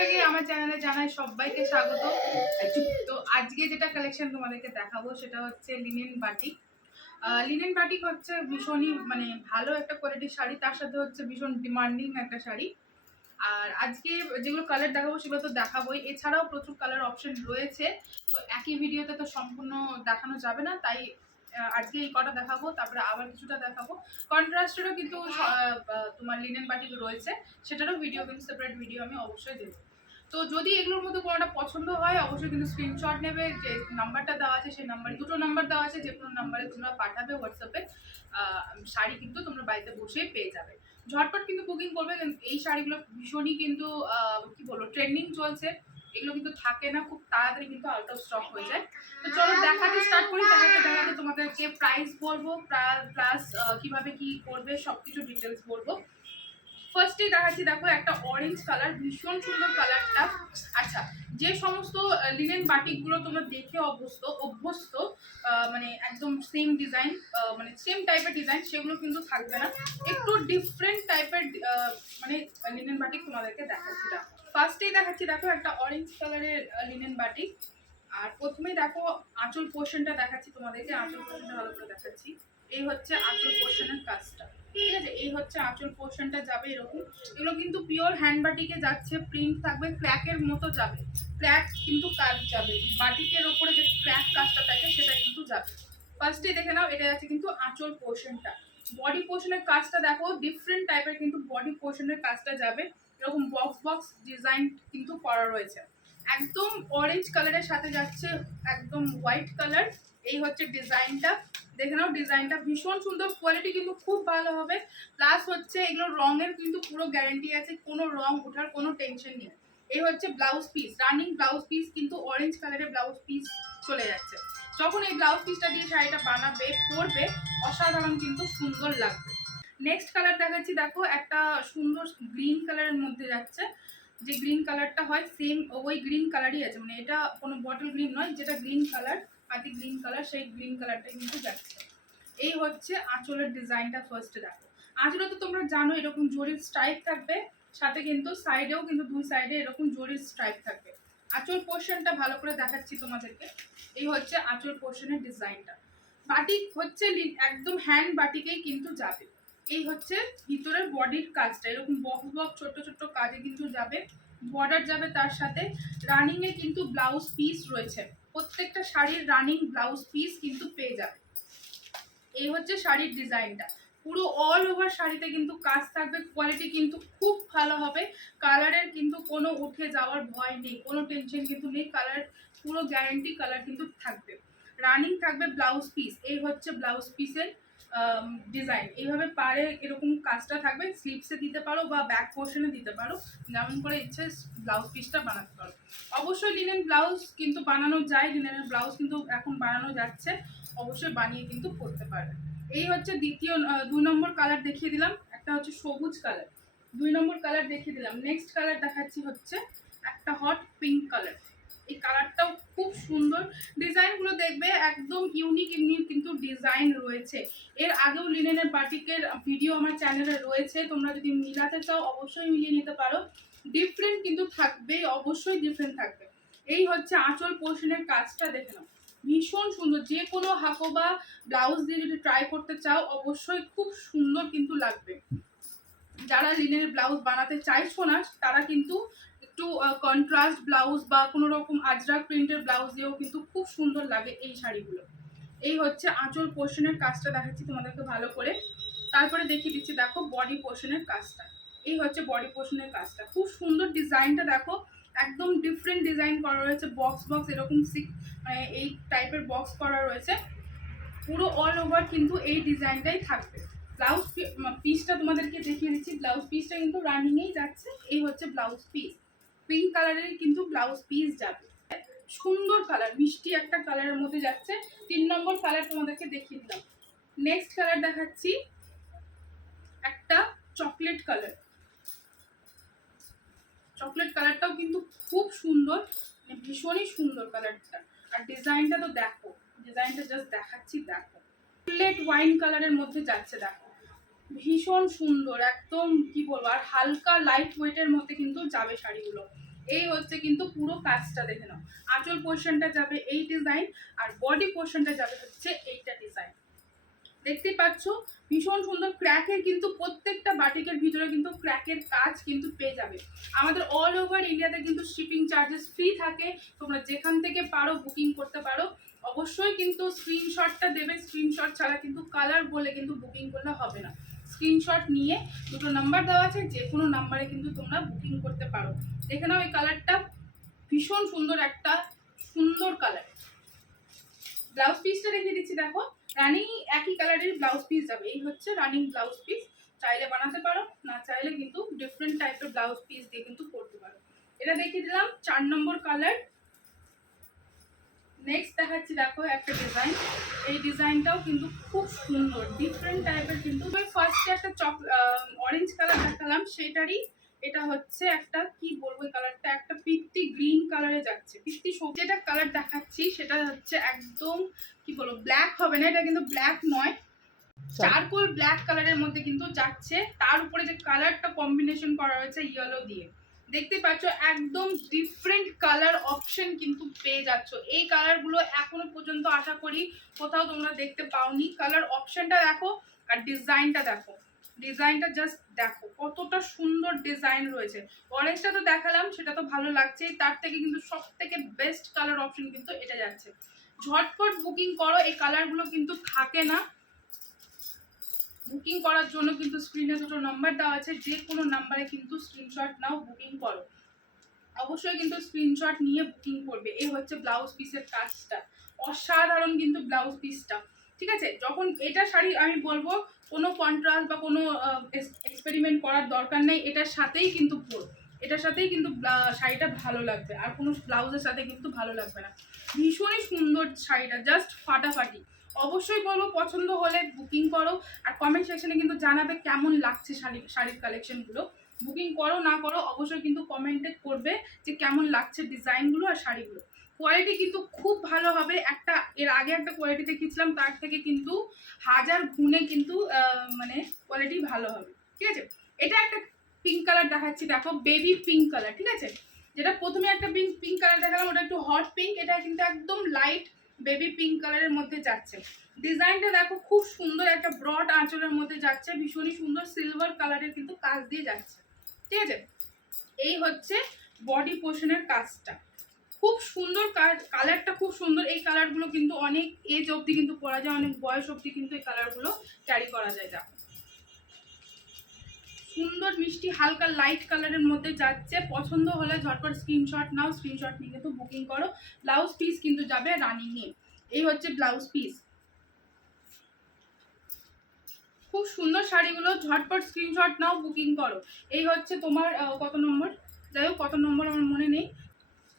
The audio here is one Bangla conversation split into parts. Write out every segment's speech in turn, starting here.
সবাইকে আমার চ্যানেলে জানাই সবাইকে স্বাগত। তো আজকে যেটা কালেকশন তোমাদেরকে দেখাবো সেটা হচ্ছে লিনেন বাটিক লিনেন বাটিক হচ্ছে ভীষণই মানে ভালো একটা কোয়ালিটির শাড়ি, তার সাথে হচ্ছে ভীষণ ডিমান্ডিং একটা শাড়ি। আর আজকে যেগুলো কালার দেখাবো সেগুলো তো দেখাবোই। এছাড়াও প্রচুর কালার অপশন রয়েছে। তো একই ভিডিওতে তো সম্পূর্ণ দেখানো যাবে না, তাই আজকে এই কটা দেখাবো, তারপরে আবার কিছুটা দেখাবো। কন্ট্রাস্টেরও কিন্তু তোমার লিনেন বাটিক রয়েছে। সেটারও ভিডিও কিন্তু সেপারেট ভিডিও আমি অবশ্যই দেবো। তো যদি এগুলোর মধ্যে কোনোটা পছন্দ হয়, অবশ্যই কিন্তু স্ক্রিনশট নেবে, যে নাম্বারটা দেওয়া আছে, সেই নাম্বার দুটো নাম্বার দেওয়া আছে, যে কোনো নাম্বারে তোমরা পাঠাবে হোয়াটসঅ্যাপে শাড়ি কিন্তু তোমরা বাড়িতে বসে পেয়ে যাবে। ঝটপট কিন্তু বুকিং করবে এই শাড়িগুলো ভীষণই কিন্তু কি বলব ট্রেন্ডিং চলছে। এগুলো কিন্তু থাকে না, খুব তাড়াতাড়ি কিন্তু আউট অফ স্টক হয়ে যায়। তো চলো, দেখাতে স্টার্ট করি, দেখাতে দেখাতে তোমাদেরকে প্রাইস বলব প্লাস কীভাবে কি করবে সব কিছু ডিটেলস বলব। ফার্স্টেই দেখাচ্ছি, দেখো, একটা অরেঞ্জ কালার ভীষণ সুন্দর কালারটা আচ্ছা যে সমস্ত লিনেন বাটিকগুলো তোমরা দেখে অভ্যস্ত অভ্যস্ত মানে একদম সেম ডিজাইন মানে সেম টাইপের ডিজাইন সেগুলো কিন্তু থাকবে না। একটু ডিফারেন্ট টাইপের মানে লিনেন বাটিক তোমাদেরকে দেখাচ্ছি, দেখো। ফার্স্টেই দেখাচ্ছি, দেখো, একটা অরেঞ্জ কালারের লিনেন বাটিক। আর প্রথমেই, দেখো, আঁচল পোর্শনটা দেখাচ্ছি তোমাদেরকে, আঁচল পোর্শনটা ভালো করে দেখাচ্ছি। এই হচ্ছে আঁচল পোর্শনের কাজটা। ঠিক আছে, এই হচ্ছে আঁচল পোর্শনটা যাবে এরকম। এগুলো কিন্তু পিওর হ্যান্ড বাটিকে যাচ্ছে প্রিন্ট থাকবে ক্র্যাকের মতো যাবে। ক্র্যাক কিন্তু কাজ যাবে। বাটিকের ওপরে যে ক্র্যাক কাজটা থাকে, সেটা কিন্তু যাবে। ফার্স্টে দেখে নাও, এটা যাচ্ছে কিন্তু আঁচল পোর্শনটা বডি পোর্শনের কাজটা দেখো ডিফারেন্ট টাইপের কিন্তু বডি পোর্শনের কাজটা যাবে। এরকম বক্স বক্স ডিজাইন কিন্তু করা রয়েছে। একদম অরেঞ্জ কালারের সাথে যাচ্ছে একদম হোয়াইট কালার এই হচ্ছে ডিজাইনটা দেখে নাও ডিজাইনটা ভীষণ সুন্দর কোয়ালিটি কিন্তু খুব ভালো হবে। প্লাস হচ্ছে এগুলো রঙের কিন্তু পুরো গ্যারেন্টি আছে, কোনো রং ওঠার কোনো টেনশন নেই। এই হচ্ছে blouse piece running blouse piece কিন্তু অরেঞ্জ কালারের ব্লাউজ পিস চলে যাচ্ছে। যখন এই ব্লাউজ পিসটা দিয়ে শাড়িটা বানাবে, পরবে, অসাধারণ কিন্তু সুন্দর লাগবে। নেক্সট কালার দেখাচ্ছি, দেখো একটা সুন্দর গ্রিন কালারের মধ্যে যাচ্ছে। যে গ্রিন কালারটা হয় সেম ওই গ্রিন কালারই আছে। মানে এটা কোনো বটল গ্রিন নয়, যেটা গ্রিন কালার পাতি গ্রিন কালার সেই গ্রিন কালারটা কিন্তু যাচ্ছে। এই হচ্ছে আঁচলের ডিজাইনটা ফার্স্টে দেখো। আঁচলে তো তোমরা জানো, এরকম জরির স্ট্রাইপ থাকবে। সাথে কিন্তু সাইডেও কিন্তু দুই সাইডে এরকম জরির স্ট্রাইপ থাকবে। আঁচল পোর্শনটা ভালো করে দেখাচ্ছি তোমাদেরকে। এই হচ্ছে আঁচল পোর্শনের ডিজাইনটা বাটিক হচ্ছে একদম হ্যান্ড বাটিকেই কিন্তু যাবে। এই হচ্ছে ভিতরের বডির কাজটা। এরকম বক্স বক্স ছোট ছোট কাজে কিন্তু যাবে। বর্ডার যাবে তার সাথে। রানিংয়ে কিন্তু ব্লাউজ পিস রয়েছে। প্রত্যেকটা শাড়ির রানিং ব্লাউজ পিস কিন্তু পেয়ে যাবে। এই হচ্ছে শাড়ির ডিজাইনটা পুরো অল ওভার শাড়িতে কিন্তু কাজ থাকবে। কোয়ালিটি কিন্তু খুব ভালো হবে। কালারের কিন্তু কোনো উঠে যাওয়ার ভয় নেই। কোনো টেনশন কিন্তু নেই। কালার পুরো গ্যারেন্টি কালার কিন্তু থাকবে। রানিং থাকবে ব্লাউজ পিস এই হচ্ছে ব্লাউজ পিসের ডিজাইন এইভাবে পারে এরকম কাজটা থাকবে স্লিপসে দিতে পারো বা ব্যাক পোর্শনে দিতে পারো। যেমন করে ইচ্ছে ব্লাউজ পিসটা বানাতে পারো। অবশ্যই লিনেন ব্লাউজ কিন্তু বানানো যায় লিনেনের ব্লাউজ কিন্তু এখন বানানো যাচ্ছে। অবশ্যই বানিয়ে কিন্তু পরতে পারবে। এই হচ্ছে দ্বিতীয় দুই নম্বর কালার দেখিয়ে দিলাম। একটা হচ্ছে সবুজ কালার দুই নম্বর কালার দেখিয়ে দিলাম। নেক্সট কালার দেখাচ্ছি হচ্ছে একটা হট পিঙ্ক কালার এই কালারটাও খুব সুন্দর। ডিজাইনগুলো দেখবে একদম ইউনিক ইউনিক কিন্তু ডিজাইন রয়েছে। এর আগেও লিনেনের বাটিকের ভিডিও আমার চ্যানেলে রয়েছে। তোমরা যদি মিলাতে চাও, অবশ্যই মিলিয়ে নিতে পারো। ডিফারেন্ট কিন্তু থাকবে, অবশ্যই ডিফারেন্ট থাকবে। এই হচ্ছে আঁচল পোর্শনের কাজটা, দেখে নাও। ভীষণ সুন্দর। যে কোনো হাকো বা ব্লাউজ দিয়ে যদি ট্রাই করতে চাও, অবশ্যই খুব সুন্দর কিন্তু লাগবে। যারা লিনের ব্লাউজ বানাতে চাইছো না, তারা কিন্তু একটু কন্ট্রাস্ট ব্লাউজ বা কোনো রকম আজরাক প্রিন্টের ব্লাউজ দিয়েও কিন্তু খুব সুন্দর লাগে এই শাড়িগুলো। এই হচ্ছে আঁচল পোর্শনের কাজটা দেখাচ্ছি তোমাদেরকে ভালো করে। তারপরে দেখিয়ে দিচ্ছি, দেখো বডি পোর্শনের কাজটা। এই হচ্ছে বডি পোর্শনের কাজটা। খুব সুন্দর ডিজাইনটা দেখো, একদম ডিফারেন্ট ডিজাইন করা রয়েছে বক্স বক্স এরকম সিক মানে এই টাইপের বক্স করা রয়েছে। পুরো অল ওভার কিন্তু এই ডিজাইনটাই থাকবে। ব্লাউজ পিসটা তোমাদেরকে দেখিয়ে দিচ্ছি। ব্লাউজ পিসটা কিন্তু রানিংয়েই যাচ্ছে। এই হচ্ছে ব্লাউজ পিস পিঙ্ক কালারের কিন্তু ব্লাউজ পিস যাবে। সুন্দর কালার মিষ্টি একটা কালারের মধ্যে যাচ্ছে। তিন নম্বর কালার তোমাদেরকে দেখিয়ে দিলাম। নেক্সট কালার দেখাচ্ছি। একটা চকলেট কালার চকলেট কালারটাও কিন্তু খুব সুন্দর মানে ভীষণই সুন্দর কালারটা আর ডিজাইনটা তো দেখো ডিজাইনটা জাস্ট দেখাচ্ছি, দেখো। চকলেট ওয়াইন কালারের মধ্যে যাচ্ছে, দেখো। ভীষণ সুন্দর, একদম কি বলব, আর হালকা লাইট ওয়েটের মধ্যে কিন্তু যাবে শাড়িগুলো। এই হচ্ছে কিন্তু পুরো কাজটা দেখে নাও। আঁচল পোর্শনটা যাবে এই ডিজাইন আর বডি পোর্শনটা যাবে হচ্ছে এইটা ডিজাইন দেখতে পাচ্ছ, ভীষণ সুন্দর ক্র্যাকের কিন্তু প্রত্যেকটা বাটিকের ভিতরে কিন্তু ক্র্যাকের কাজ কিন্তু পেয়ে যাবে। আমাদের অল ওভার ইন্ডিয়াতে কিন্তু শিপিং চার্জেস ফ্রি থাকে। তোমরা যেখান থেকে পারো বুকিং করতে পারো। অবশ্যই কিন্তু স্ক্রিনশটটা দেবে। স্ক্রিনশট ছাড়া কিন্তু কালার বলে কিন্তু বুকিং করলে হবে না। স্ক্রিনশট নিয়ে দুটো নাম্বার দেওয়া আছে যে কোনো নাম্বারে কিন্তু তোমরা বুকিং করতে পারো। দেখে নাও, এই কালারটা ভীষণ সুন্দর একটা সুন্দর কালার ব্লাউজ পিসটা রেখে দিচ্ছি, দেখো। রানিং একই কালারের ব্লাউজ পিস যাবে। এই হচ্ছে রানিং ব্লাউজ পিস চাইলে বানাতে পারো, না চাইলে কিন্তু ডিফারেন্ট টাইপের ব্লাউজ পিস দিয়ে কিন্তু করতে পারো। এটা দেখিয়ে দিলাম, চার নম্বর কালার নেক্সট দেখাচ্ছি, দেখো, একটা ডিজাইন এই ডিজাইনটাও কিন্তু খুব সুন্দর। ডিফারেন্ট টাইপের কিন্তু। ফার্স্টে একটা চক অরেঞ্জ কালার দেখালাম সেটারই এটা হচ্ছে একটা কি বলব কালারটা একটা পিত্তি গ্রিন কালারে যাচ্ছে। পিত্তি সবজি যেটা কালার দেখাচ্ছি সেটা হচ্ছে একদম কি বলব ব্ল্যাক হবে না এটা কিন্তু ব্ল্যাক নয়। চারকোল ব্ল্যাক কালারের মধ্যে কিন্তু যাচ্ছে। তার উপরে যে কালারটা কম্বিনেশন করা হয়েছে ইয়েলো দিয়ে। দেখতে পাচ্ছ একদম ডিফারেন্ট কালার অপশন কিন্তু পেয়ে যাচ্ছ। এই কালারগুলো এখনও পর্যন্ত আশা করি কোথাও তোমরা দেখতে পাওনি। কালার অপশনটা দেখো আর ডিজাইনটা দেখো। ডিজাইনটা জাস্ট দেখো, কতটা সুন্দর ডিজাইন রয়েছে। অরেঞ্জটা তো দেখালাম, সেটা তো ভালো লাগছে তার থেকে কিন্তু সব থেকে বেস্ট কালার অপশন কিন্তু এটা যাচ্ছে। ঝটপট বুকিং করো, এই কালারগুলো কিন্তু থাকে না। বুকিং করার জন্য কিন্তু স্ক্রিনে দুটো নাম্বার দেওয়া আছে, যে কোনো নাম্বারে কিন্তু স্ক্রিনশট নাও বুকিং করো। অবশ্যই কিন্তু স্ক্রিনশট নিয়ে বুকিং করবে, এই হচ্ছে ব্লাউজ পিসের কাজটা। অসাধারণ কিন্তু ব্লাউজ পিসটা ঠিক আছে? যখন এটা শাড়ি আমি বলব, কোনো কন্ট্রাস্ট বা কোনো এক্সপেরিমেন্ট করার দরকার নেই, এটার সাথেই কিন্তু পর এটার সাথেই কিন্তু শাড়িটা ভালো লাগবে। আর কোনো ব্লাউজের সাথে কিন্তু ভালো লাগবে না। ভীষণই সুন্দর শাড়িটা জাস্ট ফাটাফাটি। অবশ্যই বলব, পছন্দ হলে বুকিং করো। আর কমেন্ট সেকশনে কিন্তু জানাবে কেমন লাগছে শাড়ি, শাড়ির কালেকশনগুলো বুকিং করো, না করো, অবশ্যই কিন্তু কমেন্টে করবে যে কেমন লাগছে ডিজাইনগুলো আর শাড়িগুলো। কোয়ালিটি কিন্তু খুব ভালো হবে। একটা, এর আগে একটা কোয়ালিটি দেখিয়েছিলাম, তার থেকে কিন্তু হাজার গুণে কিন্তু মানে কোয়ালিটি ভালো হবে। ঠিক আছে? এটা একটা পিঙ্ক কালার দেখাচ্ছি, দেখো বেবি পিঙ্ক কালার ঠিক আছে? যেটা প্রথমে একটা পিঙ্ক পিঙ্ক কালার দেখালাম, ওটা একটু হট পিঙ্ক এটা কিন্তু একদম লাইট বেবি পিঙ্ক কালারের মধ্যে যাচ্ছে। ডিজাইনটা দেখো, খুব সুন্দর, একটা ব্রড আঁচলের মধ্যে যাচ্ছে, ভীষণই সুন্দর সিলভার কালারের কিন্তু কাজ দিয়ে যাচ্ছে। ঠিক আছে? এই হচ্ছে বডি পোর্শনের কাজটা। খুব সুন্দর কালারটা খুব সুন্দর। এই কালারগুলো কিন্তু অনেক এজ অবধি কিন্তু পরা যায়, অনেক বয়স অবধি কিন্তু এই কালারগুলো ক্যারি করা যায় দেখো সুন্দর মিষ্টি, হালকা লাইট কালারের মধ্যে যাচ্ছে। পছন্দ হলে ঝটপট স্ক্রিনশট নাও স্ক্রিনশট নিয়ে কিন্তু বুকিং করো। ব্লাউজ পিস কিন্তু যাবে রানিং এ এই হচ্ছে ব্লাউজ পিস খুব সুন্দর শাড়িগুলো, ঝটপট স্ক্রিনশট নাও বুকিং করো। এই হচ্ছে তোমার কত নম্বর? যাই হোক, কত নম্বর আমার মনে নেই।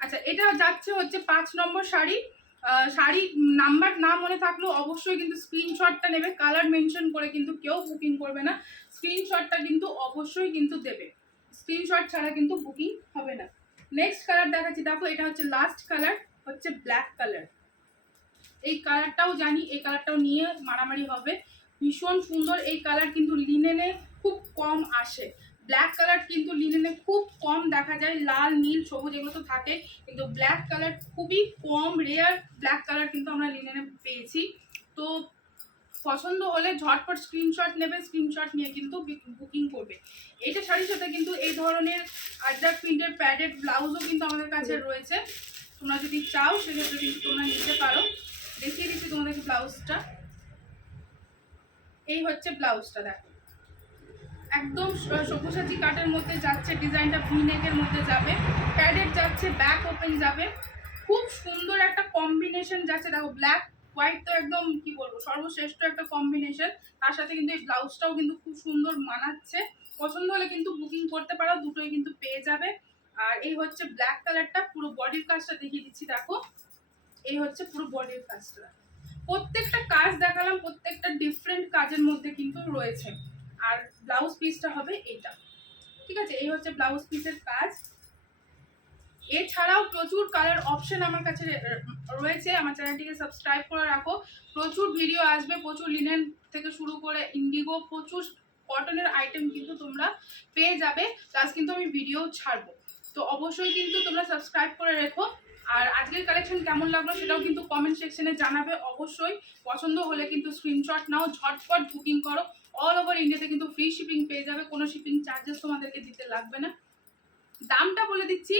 আচ্ছা এটা যাচ্ছে হচ্ছে পাঁচ নম্বর শাড়ি। শাড়ি নাম্বার না মনে থাকলেও অবশ্যই কিন্তু স্ক্রিনশটটা নেবে। কালার মেনশন করে কিন্তু কেউ বুকিং করবে না। স্ক্রিনশটটা কিন্তু অবশ্যই কিন্তু দেবে। স্ক্রিনশট ছাড়া কিন্তু বুকিং হবে না। নেক্সট কালার দেখাচ্ছি। দেখো, এটা হচ্ছে লাস্ট কালার হচ্ছে ব্ল্যাক কালার এই কালারটাও জানি, এই কালারটাও নিয়ে মারামারি হবে। ভীষণ সুন্দর এই কালার কিন্তু লিনেনে খুব কম আসে। ব্ল্যাক কালার কিন্তু লিনেনে খুব কম দেখা যায় লাল নীল সবুজ এগুলো তো থাকে কিন্তু ব্ল্যাক কালার খুবই কম রেয়ার ব্ল্যাক কালার কিন্তু আমরা লিনেনে পেয়েছি। তো পছন্দ হলে ঝটপট স্ক্রিনশট নেবে স্ক্রিনশট নিয়ে কিন্তু বুকিং করবে। এইটা শাড়ির সাথে কিন্তু এই ধরনের আজরাক প্রিন্টের প্যাডেড ব্লাউজও কিন্তু আমাদের কাছে রয়েছে। তোমরা যদি চাও সেক্ষেত্রে কিন্তু তোমরা নিতে পারো। দেখিয়ে দিচ্ছি তোমাদেরকে ব্লাউজটা এই হচ্ছে ব্লাউজটা দেখো। একদম স- সবুজাচি কাটের মধ্যে যাচ্ছে, ডিজাইনটা ভিনেকের মধ্যে যাবে প্যাডের যাচ্ছে ব্যাক ওপেন যাবে। খুব সুন্দর একটা কম্বিনেশন যাচ্ছে, দেখো ব্ল্যাক হোয়াইট তো একদম কি বলব, সর্বশ্রেষ্ঠ একটা কম্বিনেশন তার সাথে কিন্তু এই ব্লাউজটাও কিন্তু খুব সুন্দর মানাচ্ছে। পছন্দ হলে কিন্তু বুকিং করতে পারো, দুটোই কিন্তু পেয়ে যাবে। আর এই হচ্ছে ব্ল্যাক কালারটা পুরো বডির কাজটা দেখিয়ে দিচ্ছি, দেখো। এই হচ্ছে পুরো বডির কাজটা। প্রত্যেকটা কাজ দেখালাম, প্রত্যেকটা ডিফারেন্ট কাজের মধ্যে কিন্তু রয়েছে। আর ব্লাউজ পিসটা হবে এটা। ঠিক আছে? এই হচ্ছে ব্লাউজ পিসের কাজ। এছাড়াও প্রচুর কালার অপশন আমার কাছে রয়েছে। আমার চ্যানেলটিকে সাবস্ক্রাইব করে রাখো। প্রচুর ভিডিও আসবে, প্রচুর লিনেন থেকে শুরু করে ইন্ডিগো প্রচুর কটনের আইটেম কিন্তু তোমরা পেয়ে যাবে। প্লাস কিন্তু আমি ভিডিও ছাড়বো। তো অবশ্যই কিন্তু তোমরা সাবস্ক্রাইব করে রেখো। আর আজকের কালেকশন কেমন লাগল সেটাও কিন্তু কমেন্ট সেকশনে জানাবে। অবশ্যই পছন্দ হলে কিন্তু স্ক্রিনশট নাও, ঝটপট বুকিং করো। অল ওভার ইন্ডিয়াতে কিন্তু ফ্রি শিপিং পেয়ে যাবে, কোনো শিপিং চার্জেস তোমাদেরকে দিতে লাগবে না। দামটা বলে দিচ্ছি,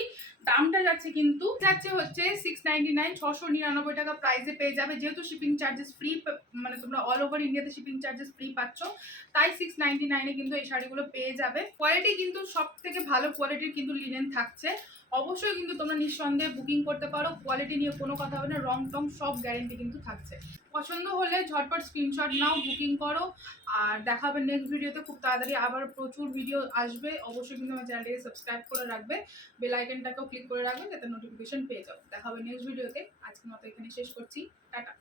দামটা যাচ্ছে কিন্তু, যাচ্ছে হচ্ছে সিক্স নাইনটি নাইন ছশো নিরানব্বই টাকা প্রাইসে পেয়ে যাবে। যেহেতু শিপিং চার্জেস ফ্রি মানে তোমরা অল ওভার ইন্ডিয়াতে শিপিং চার্জেস ফ্রি পাচ্ছ, তাই সিক্স নাইনটি নাইনে কিন্তু এই শাড়িগুলো পেয়ে যাবে। কোয়ালিটি কিন্তু সব থেকে ভালো কোয়ালিটির কিন্তু লিনেন থাকছে। অবশ্যই কিন্তু তোমরা নিঃসন্দেহে বুকিং করতে পারো। কোয়ালিটি নিয়ে কোনো কথা হবে না, রং টং সব গ্যারেন্টি কিন্তু থাকছে। পছন্দ হলে ঝটপট স্ক্রিনশট নাও বুকিং করো। আর দেখাবে নেক্সট ভিডিওতে খুব তাড়াতাড়ি আবার প্রচুর ভিডিও আসবে। অবশ্যই কিন্তু আমার চ্যানেলটাকে সাবস্ক্রাইব করে রাখবে। বেল আইকনটাকেও ক্লিক করে রাখবে, যাতে নোটিফিকেশন পেয়ে যাও। দেখাবে নেক্সট ভিডিওতে আজকের মতো এখানে শেষ করছি। টাটা।